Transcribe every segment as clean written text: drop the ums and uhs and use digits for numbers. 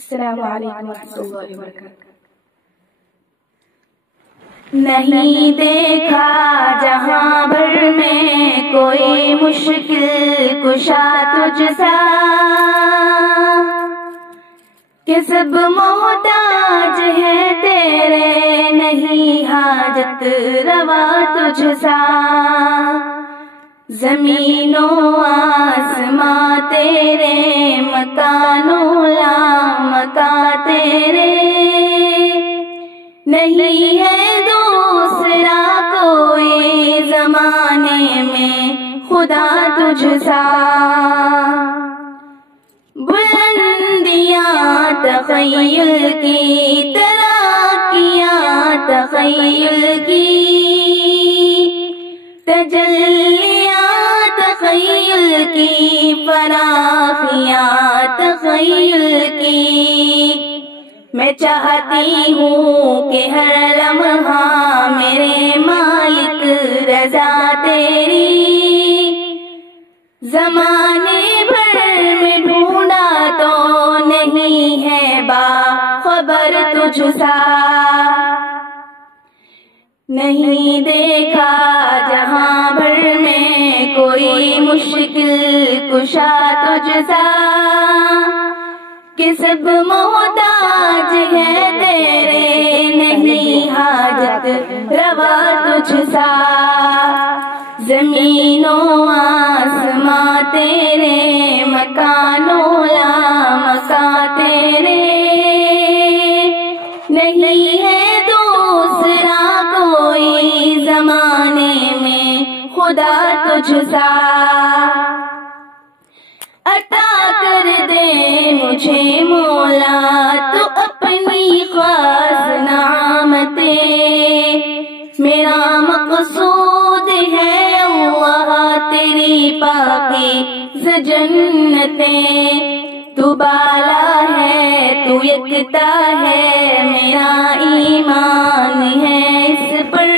السلام علیکم ورحمۃ اللہ وبرکاتہ۔ نہیں دیکھا جہاں بھر میں کوئی مشکل کشا تجھ سا، کہ سب محتاج ہے تیرے، نہیں حاجت روا تجھ سا۔ زمین و آسماں تیرے، مکانوں لا مکان تیرے، نہیں ہے دوسرا کوئی زمانے میں خدا تجھ سا۔ بلندیاں تخیل کی، ترقیاں تخیل کی، تجلیاں تخیل کی، فراخیاں تخیل کی۔ میں چاہتی ہوں کہ ہر لمحہ میرے مالک رضا تیری، زمانے بھر میں ڈھونڈا تو نہیں ہے باخبر تجھ سا۔ نہیں دیکھا جہاں بھر میں کوئی مشکل کشا تجھ سا، کہ سب محتاج ہے تیرے، نہیں حاجت روا تجھ سا۔ زمین و آسماں تیرے، مکانوں لا مکان تیرے، نہیں ہے دوسرا کوئی زمانے میں خدا تجھ سا۔ عطا کر دے مجھے مولا تو اپنی خاص نعمتیں، میرا مقصود ہے اللہ تیری پاکیز جنتیں۔ تو بالا ہے تو یکتا ہے، میرا ایمان ہے اس پر،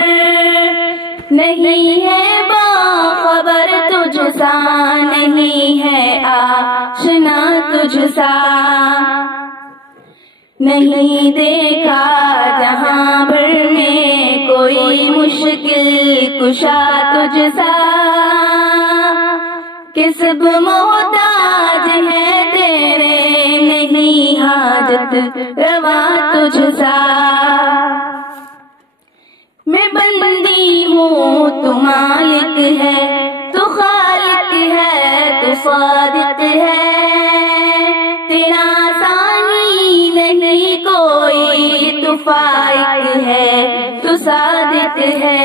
نہیں ہے باخبر تجھ سا، نہیں ہے آشنا تجھ سا۔ نہیں دیکھا جہاں بھر میں کوئی مشکل کشا تجھ سا، کہ سب محتاج ہے تیرے، نہیں حاجت روا تجھ سا۔ میں بندی ہوں تو مالک ہے، تو خالق ہے تو صادق ہے، تیرا ثانی نہیں کوئی، تو فائق ہے تو صادق ہے۔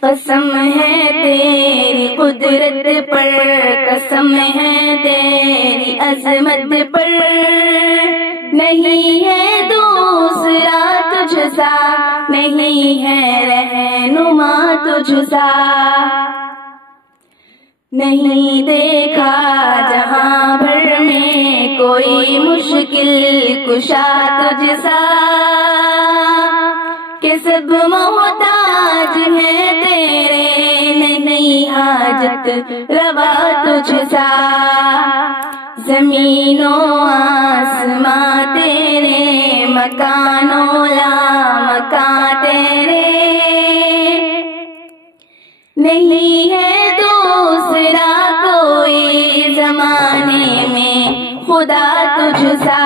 قسم ہے تیری قدرت پر، قسم ہے تیری عظمت پر، نہیں ہے دوسرا تجھ سا، نہیں ہے رہنما تجھ سا۔ نہیں دیکھا جہاں بھر میں کوئی مشکل کشا تجھ سا، کہ سب محتاج ہے تیرے، نہیں حاجت روا تجھ سا۔ زمین و آسماں تیرے، مکانوں لا مکان تیرے، نہیں ہے دوسرا کوئی زمانے میں خدا تجھ سا۔